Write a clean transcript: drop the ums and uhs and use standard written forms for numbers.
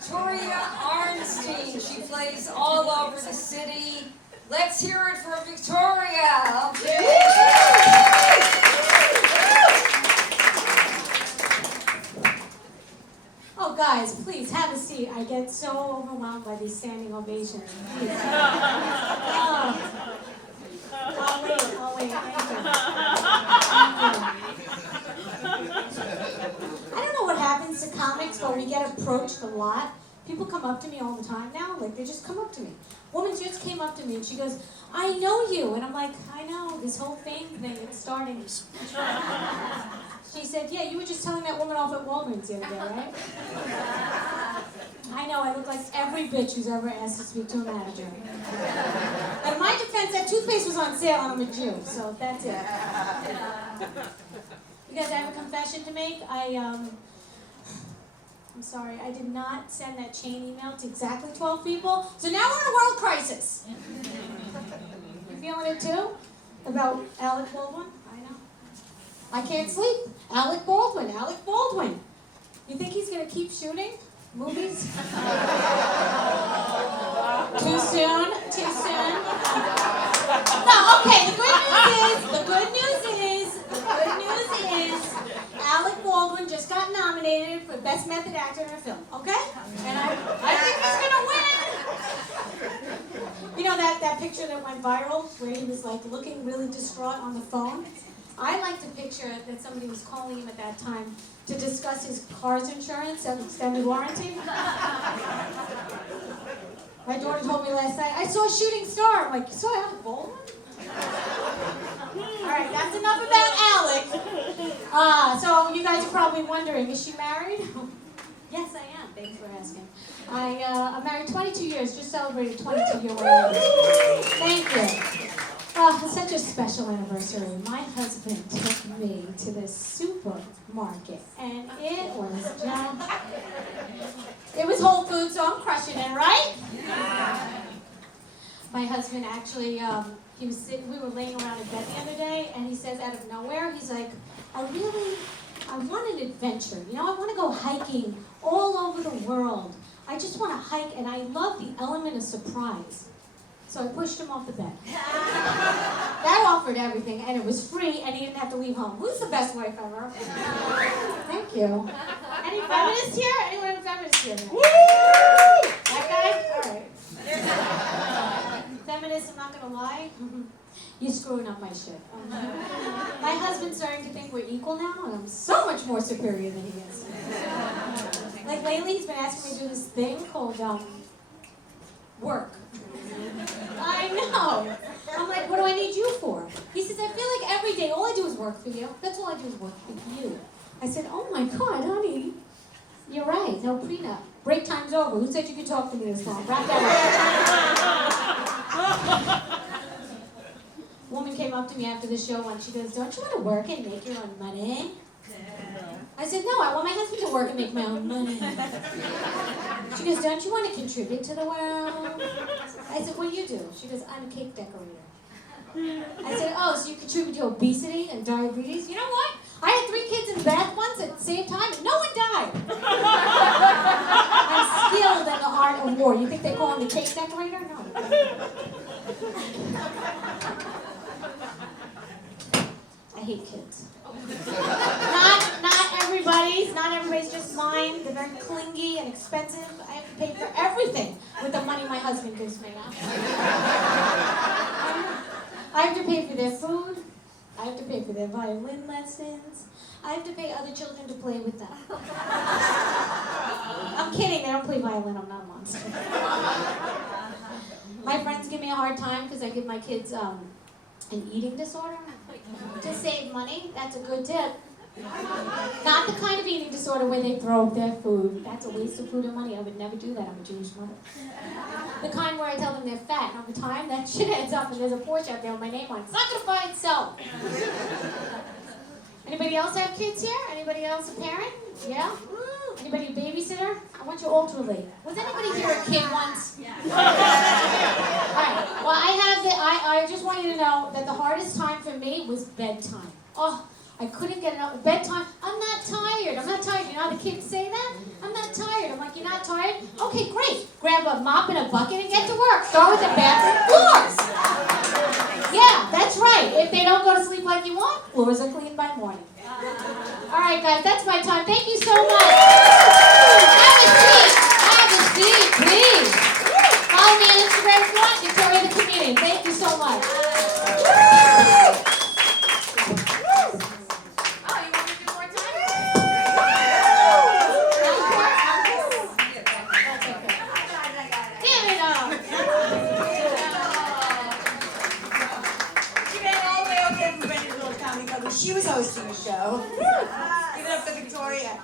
Victoria Arnstein. She plays all over the city. Let's hear it for Victoria. Okay. Oh, guys, please have a seat. I get so overwhelmed by these standing ovations. Please. I'll wait. Thank you. I don't know what happens to comics, but we get approached a lot. People come up to me all the time now. Like, they just come up to me. Woman just came up to me and she goes, "I know you." And I'm like, "I know, this whole thing, it's starting." She said, "Yeah, you were just telling that woman off at Walgreens the other day, right?" I know, I look like every bitch who's ever asked to speak to a manager. In my defense, that toothpaste was on sale and I'm a Jew, so that's it. You guys, I have a confession to make. I'm sorry, I did not send that chain email to exactly 12 people, so now we're in a world crisis. You feeling it too? About Alec Baldwin? I know. I can't sleep. Alec Baldwin. You think he's going to keep shooting movies? Too soon? No, okay, the good news is, Alec Baldwin just got nominated for Best Method Actor in a Film, okay? And I think he's going to win. You know that picture that went viral where he was like looking really distraught on the phone? I like to picture that somebody was calling him at that time to discuss his car's insurance and extended warranty. My daughter told me last night, "I saw a shooting star." I'm like, "You saw Alec Baldwin?" All right, that's enough about Alec. So you guys are probably wondering, is she married? Yes, I am. Thanks for asking. I'm married 22 years, just celebrated 22-year wedding. Thank you. It's such a special anniversary. My husband took me to the supermarket, and it was Whole Foods, so I'm crushing it, right? My husband actually, we were laying around in bed the other day, and he says out of nowhere, he's like, I want an adventure. You know, I want to go hiking all over the world. I just want to hike, and I love the element of surprise. So I pushed him off the bed. That offered everything, and it was free, and he didn't have to leave home. Who's the best wife ever? Thank you. Any feminists here? Anyone feminist here? Woo! That guy? All right. Feminist, I'm not going to lie. You're screwing up my shit. My husband's starting to think we're equal now, and I'm so much more superior than he is. Like lately, he's been asking me to do this thing called work. I know. I'm like, "What do I need you for?" He says, "I feel like every day, all I do is work for you. That's all I do is work for you." I said, "Oh my God, honey, you're right. No prenup. Break time's over. Who said you could talk to me this long? Wrap that up." Woman came up to me after the show once. She goes, "Don't you want to work and make your own money?" I said, "No, I want my husband to work and make my own money." She goes, "Don't you want to contribute to the world?" I said, "What do you do?" She goes, "I'm a cake decorator." I said, "Oh, so you contribute to obesity and diabetes?" You know what? I had 3 kids in the bath once at the same time, and no one died. I'm skilled in the art of war. You think they call him the cake decorator? No. I hate kids. Not everybody's just mine. They're very clingy and expensive. I have to pay for everything with the money my husband gives me. I have to pay for their food. I have to pay for their violin lessons. I have to pay other children to play with them. I'm kidding, they don't play violin, I'm not a monster. My friends give me a hard time because I give my kids an eating disorder. To save money, that's a good tip. Not the kind of eating disorder where they throw up their food. That's a waste of food and money. I would never do that. I'm a Jewish mother. The kind where I tell them they're fat, and over time that shit adds up and there's a Porsche out there with my name on it. It's not going to buy itself. Anybody else have kids here? Anybody else a parent? Yeah? Anybody a babysitter? I want you all to relate. Was anybody here a kid once? Yeah. Alright, well I just want you to know that the hardest time for me was bedtime. Oh, I couldn't get enough. Bedtime, I'm not tired. I'm not tired. You know how the kids say that? I'm not tired. I'm like, you're not tired? Okay, great. Grab a mop and a bucket and get to work. Start with the bathroom floors. Yeah, that's right. If they don't go to sleep like you want, floors are clean by morning. All right, guys, that's my time. Thank you so much. Have a seat. Have a seat, please. Follow me on Instagram if you want. Victoria the Comedian. Thank you so much. She was hosting the show. Give it up for Victoria.